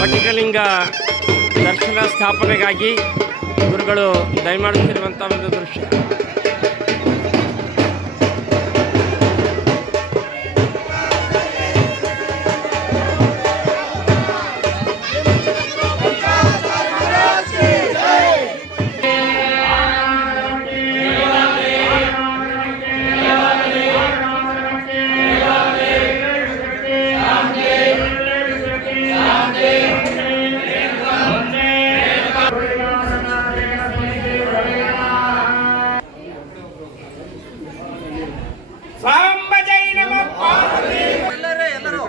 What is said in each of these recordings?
ಪಟಿಕಲಿಂಗ ದರ್ಶನ ಸ್ಥಾಪನೆಗಾಗಿ ಗುರುಗಳು ದಯಮಾಡುತ್ತಿರುವಂಥ ಒಂದು ದೃಶ್ಯ.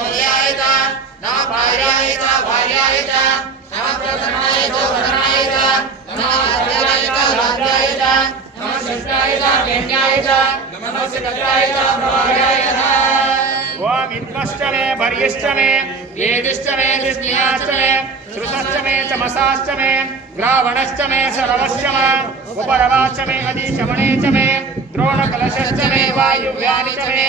नमस्तेभ्याय च भोल्याय च नमः भार्याय च भार्याय च नमः प्रधनाय च प्रधनाय च नमः राज्याय च राज्याय च नमः शिष्टाय च भेण्याय च नमः सिद्धाय च प्रभार्याय च ओम इन्द्रश्च मे भर्यश्च मे वेदिश्च मे दिष्ण्याश्च मे श्रुतश्च मे चमसाश्च मे ग्रावणश्च मे सरवश्च मे उपरवाश्च मे अधीशमणे च मे द्रोणकलशश्च मे वायुव्यानि च मे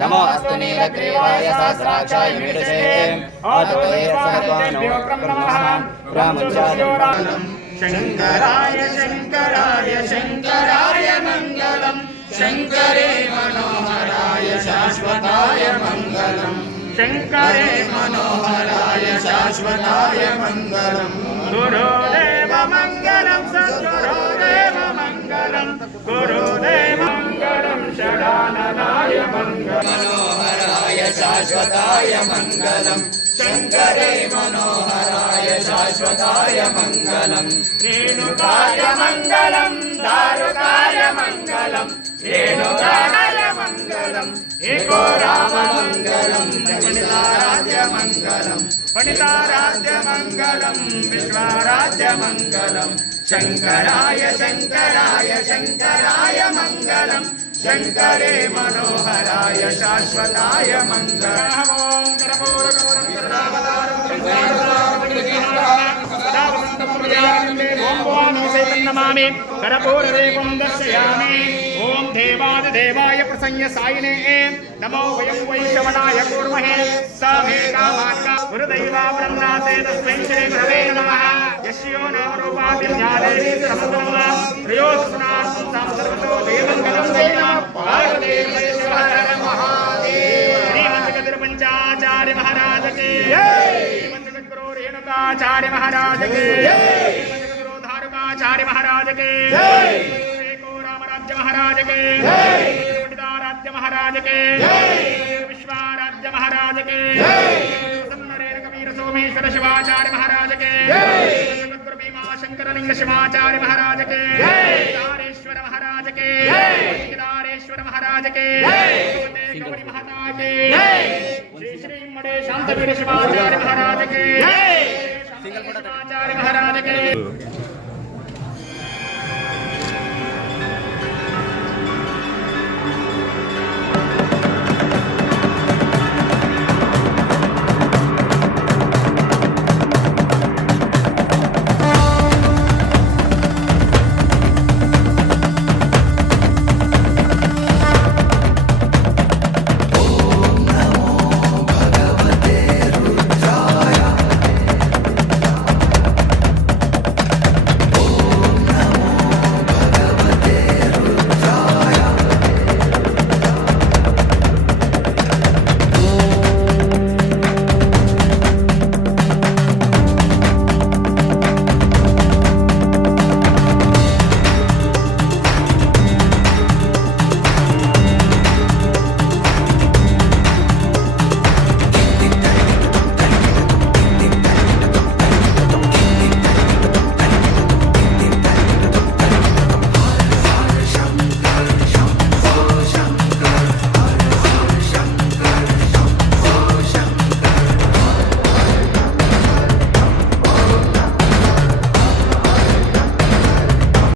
नमोऽस्तु नीलग्रीवाय सहस्राक्षाय मीडसे आदो देवादिभ्यो नमः रामचन्द्रोराम शङ्कराय शङ्कराय शङ्कराय मङ्गलम् शङ्करे मनोहराय शाश्वताय मङ्गलम् शङ्करे मनोहराय शाश्वताय मङ्गलम् गुरुदेव मङ्गलं सद्गुरुदेव मङ्गलं गुरुदेव मङ्गलं षडाननाय मङ्गलम् मनोहराय शाश्वताय मङ्गलम् शङ्करे मनोहराय शाश्वताय मङ्गलम् रेणुकाय मङ्गलं दारुकाय मङ्गलं रेणुकाय मङ्गलम् एको राममङ्गलं पणिताराध्य मङ्गलं पणिताराध्य मङ्गलं विश्वाराध्य मङ्गलं शङ्कराय शङ्कराय शङ्कराय मङ्गलं శంకరే మనోహరాయ శాశ్వతాయ మంగళ नमामि करपूरदेवं दर्शयामि ॐ देवादिदेवाय प्रसन्न सायिने नमो वयं वैश्रवणाय कुर्महे स मे कामार्गा गुरुदैवा ब्रह्मणाते तस्मै श्री गुरवे नमः यस्यो नाम रूपादिज्ञाने समस्तमः त्रयोस्नातं तां सर्वतो देवङ्गलं देव पार्वतीश्वर महादेव श्रीमद्गतिर्पञ्चाचार्य महाराज के रेणुकाचार्य महाराज के धारुकाचार्य महाराज के एको रामराज्य महाराज के पंडिताराध्य महाराज के विश्वाराध्य महाराज के कबीर सोमेश्वर शिवाचार्य महाराज के गुरु शिवाचार्य महाराज के महाराज के महाराज के गौरी माता के श्री श्री शांतवीर शिवाचार्य महाराज के సింగల్ కూడా